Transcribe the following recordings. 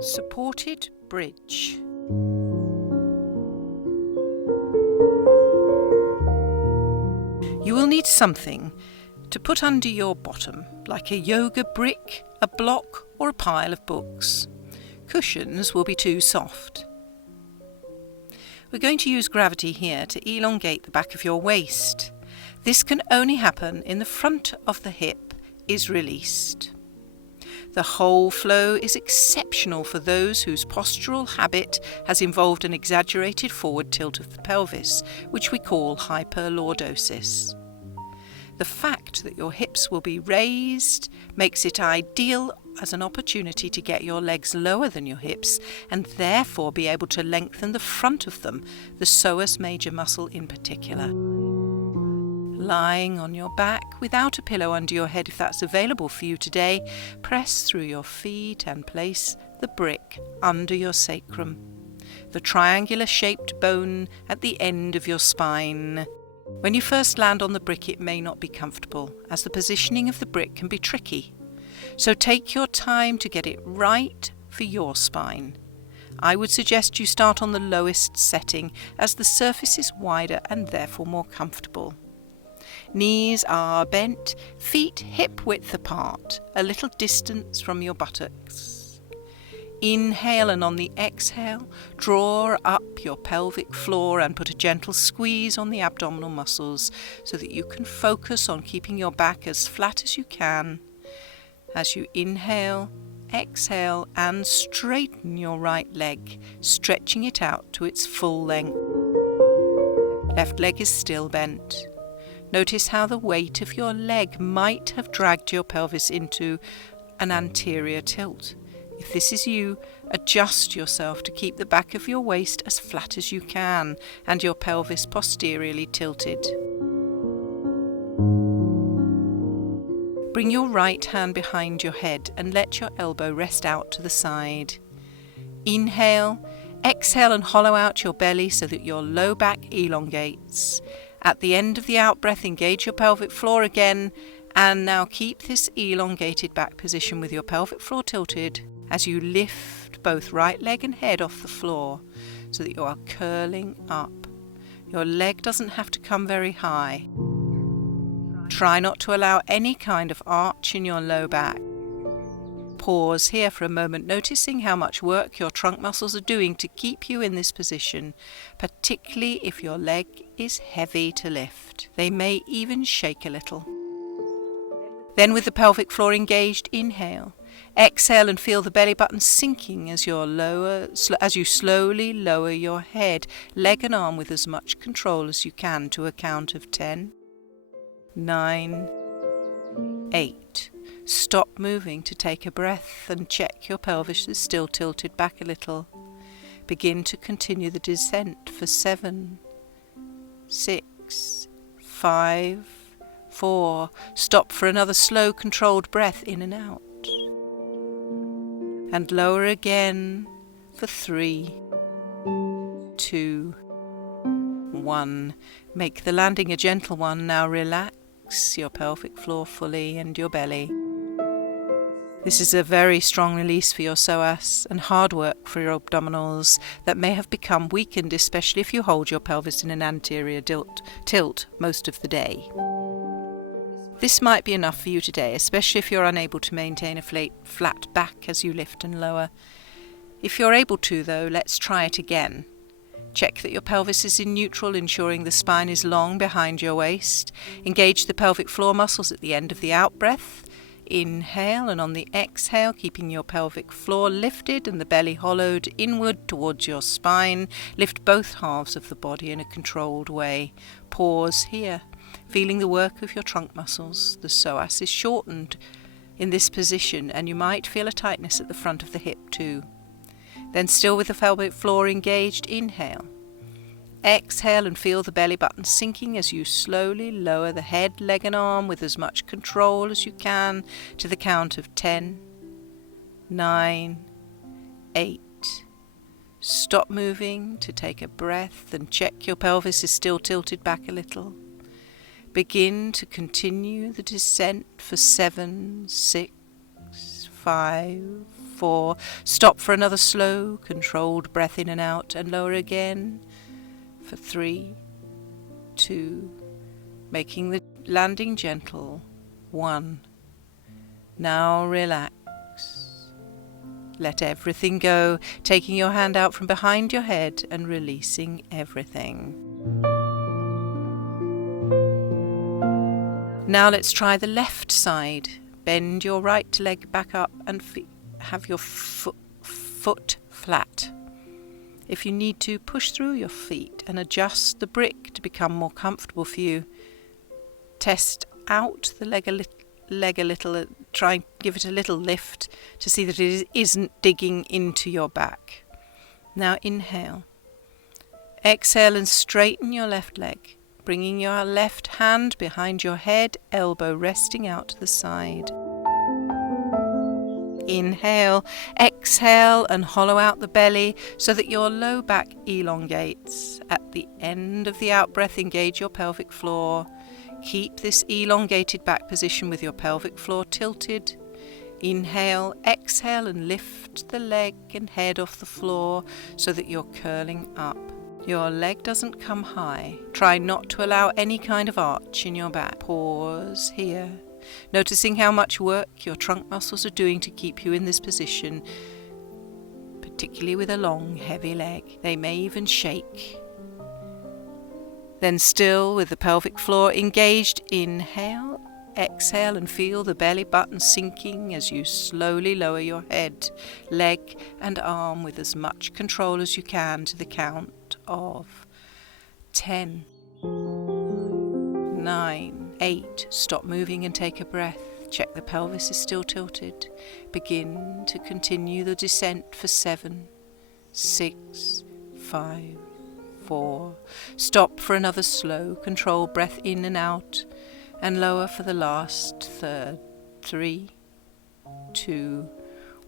Supported bridge. You will need something to put under your bottom, like a yoga brick, a block, or a pile of books. Cushions will be too soft. We're going to use gravity here to elongate the back of your waist. This can only happen in the front of the hip is released. The whole flow is exceptional for those whose postural habit has involved an exaggerated forward tilt of the pelvis, which we call hyperlordosis. The fact that your hips will be raised makes it ideal as an opportunity to get your legs lower than your hips and therefore be able to lengthen the front of them, the psoas major muscle in particular. Lying on your back without a pillow under your head if that's available for you today, press through your feet and place the brick under your sacrum, the triangular shaped bone at the end of your spine. When you first land on the brick, it may not be comfortable, as the positioning of the brick can be tricky. So take your time to get it right for your spine. I would suggest you start on the lowest setting, as the surface is wider and therefore more comfortable. Knees are bent, feet hip width apart, a little distance from your buttocks. Inhale, and on the exhale, draw up your pelvic floor and put a gentle squeeze on the abdominal muscles so that you can focus on keeping your back as flat as you can. As you inhale, exhale, and straighten your right leg, stretching it out to its full length. Left leg is still bent. Notice how the weight of your leg might have dragged your pelvis into an anterior tilt. If this is you, adjust yourself to keep the back of your waist as flat as you can and your pelvis posteriorly tilted. Bring your right hand behind your head and let your elbow rest out to the side. Inhale, exhale and hollow out your belly so that your low back elongates. At the end of the out-breath, engage your pelvic floor again, and now keep this elongated back position with your pelvic floor tilted as you lift both right leg and head off the floor so that you are curling up. Your leg doesn't have to come very high. Try not to allow any kind of arch in your low back. Pause here for a moment, noticing how much work your trunk muscles are doing to keep you in this position, particularly if your leg is heavy to lift. They may even shake a little. Then, with the pelvic floor engaged, inhale. Exhale and feel the belly button sinking as you slowly lower your head, leg and arm with as much control as you can to a count of 10, 9, 8. Stop moving to take a breath and check your pelvis is still tilted back a little. Begin to continue the descent for 7, 6, 5, 4. Stop for another slow, controlled breath in and out. And lower again for 3, 2, 1. Make the landing a gentle one. Now relax your pelvic floor fully and your belly. This is a very strong release for your psoas and hard work for your abdominals that may have become weakened, especially if you hold your pelvis in an anterior tilt most of the day. This might be enough for you today, especially if you're unable to maintain a flat back as you lift and lower. If you're able to, though, let's try it again. Check that your pelvis is in neutral, ensuring the spine is long behind your waist. Engage the pelvic floor muscles at the end of the out-breath. Inhale, and on the exhale, keeping your pelvic floor lifted and the belly hollowed inward towards your spine, lift both halves of the body in a controlled way. Pause here, feeling the work of your trunk muscles. The psoas is shortened in this position, and you might feel a tightness at the front of the hip too. Then, still with the pelvic floor engaged, inhale. Exhale and feel the belly button sinking as you slowly lower the head, leg and arm with as much control as you can to the count of 10, 9, 8. Stop moving to take a breath and check your pelvis is still tilted back a little. Begin to continue the descent for 7, 6, 5, 4. Stop for another slow, controlled breath in and out, and lower again for 3, 2, making the landing gentle. 1. Now relax. Let everything go, taking your hand out from behind your head and releasing everything. Now let's try the left side. Bend your right leg back up and have your foot flat. If you need to, push through your feet and adjust the brick to become more comfortable for you. Test out the leg a little, try and give it a little lift to see that it isn't digging into your back. Now inhale. Exhale and straighten your left leg, bringing your left hand behind your head, elbow resting out to the side. Inhale, exhale and hollow out the belly so that your low back elongates. At the end of the out-breath, engage your pelvic floor. Keep this elongated back position with your pelvic floor tilted. Inhale, exhale and lift the leg and head off the floor so that you're curling up. Your leg doesn't come high. Try not to allow any kind of arch in your back. Pause here, noticing how much work your trunk muscles are doing to keep you in this position, particularly with a long, heavy leg. They may even shake. Then still with the pelvic floor engaged, inhale, exhale and feel the belly button sinking as you slowly lower your head, leg and arm with as much control as you can to the count of 10, 9, 8. Stop moving and take a breath. Check the pelvis is still tilted. Begin to continue the descent for 7, 6, 5, 4. Stop for another slow, controlled breath in and out, and lower for the last third. 3, 2,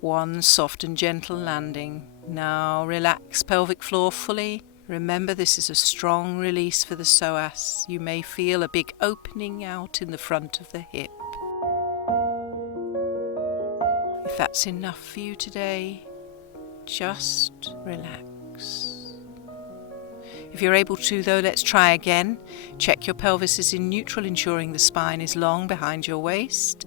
1. Soft and gentle landing. Now relax pelvic floor fully. Remember, this is a strong release for the psoas. You may feel a big opening out in the front of the hip. If that's enough for you today, just relax. If you're able to, though, let's try again. Check your pelvis is in neutral, ensuring the spine is long behind your waist.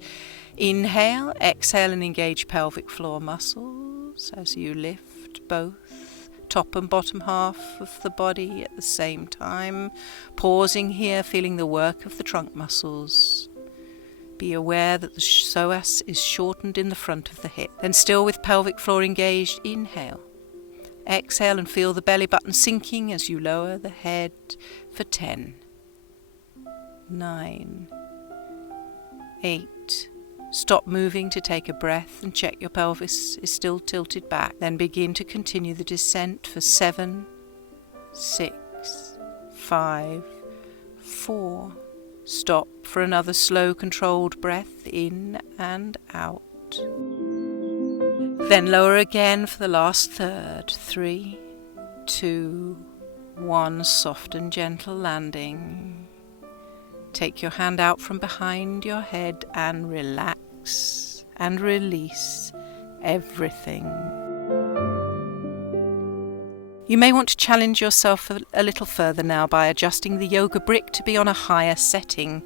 Inhale, exhale and engage pelvic floor muscles as you lift both top and bottom half of the body at the same time. Pausing here, feeling the work of the trunk muscles. Be aware that the psoas is shortened in the front of the hip. Then still with pelvic floor engaged, inhale. Exhale and feel the belly button sinking as you lower the head for 10, 9, 8. Stop moving to take a breath and check your pelvis is still tilted back. Then begin to continue the descent for 7, 6, 5, 4. Stop for another slow, controlled breath in and out. Then lower again for the last third. 3, 2, 1. Soft and gentle landing. Take your hand out from behind your head and relax and release everything. You may want to challenge yourself a little further now by adjusting the yoga brick to be on a higher setting.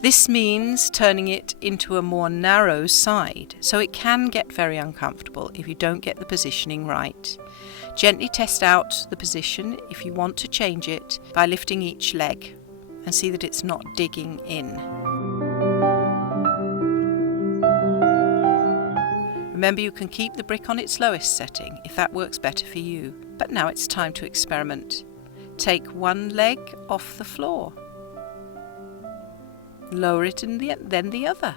This means turning it into a more narrow side, so it can get very uncomfortable if you don't get the positioning right. Gently test out the position if you want to change it by lifting each leg and see that it's not digging in. Remember, you can keep the brick on its lowest setting if that works better for you. But now it's time to experiment. Take one leg off the floor. Lower it and then the other.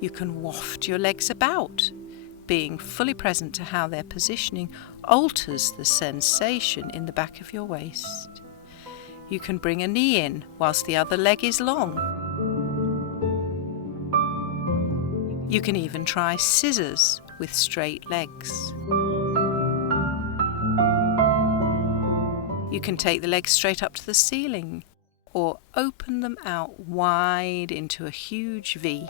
You can waft your legs about, being fully present to how their positioning alters the sensation in the back of your waist. You can bring a knee in whilst the other leg is long. You can even try scissors with straight legs. You can take the legs straight up to the ceiling or open them out wide into a huge V.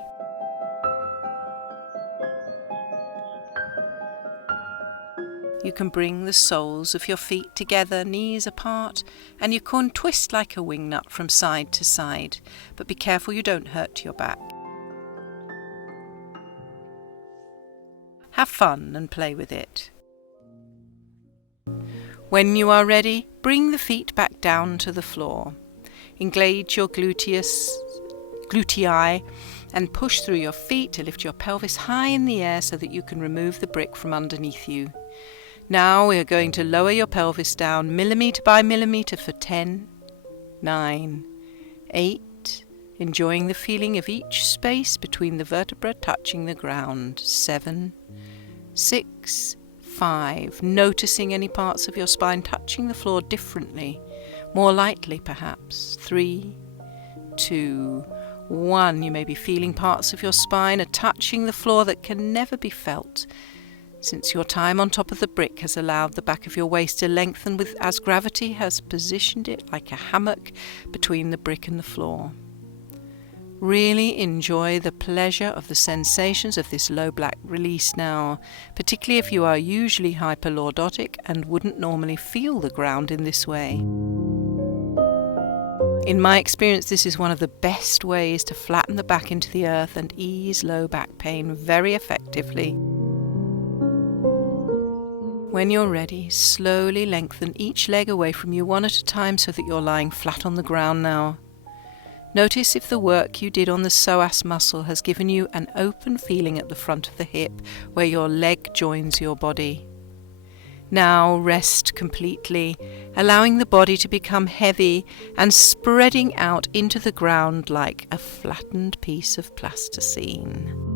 You can bring the soles of your feet together, knees apart, and you can twist like a wingnut from side to side, but be careful you don't hurt your back. Have fun and play with it. When you are ready, bring the feet back down to the floor. Engage your glutei and push through your feet to lift your pelvis high in the air so that you can remove the brick from underneath you. Now we are going to lower your pelvis down millimetre by millimetre for 10, 9, 8, enjoying the feeling of each space between the vertebrae touching the ground, 7, 6, 5, noticing any parts of your spine touching the floor differently, more lightly perhaps, 3, 2, 1. You may be feeling parts of your spine are touching the floor that can never be felt, since your time on top of the brick has allowed the back of your waist to lengthen as gravity has positioned it like a hammock between the brick and the floor. Really enjoy the pleasure of the sensations of this low back release now, particularly if you are usually hyperlordotic and wouldn't normally feel the ground in this way. In my experience, this is one of the best ways to flatten the back into the earth and ease low back pain very effectively. When you're ready, slowly lengthen each leg away from you one at a time so that you're lying flat on the ground now. Notice if the work you did on the psoas muscle has given you an open feeling at the front of the hip where your leg joins your body. Now rest completely, allowing the body to become heavy and spreading out into the ground like a flattened piece of plasticine.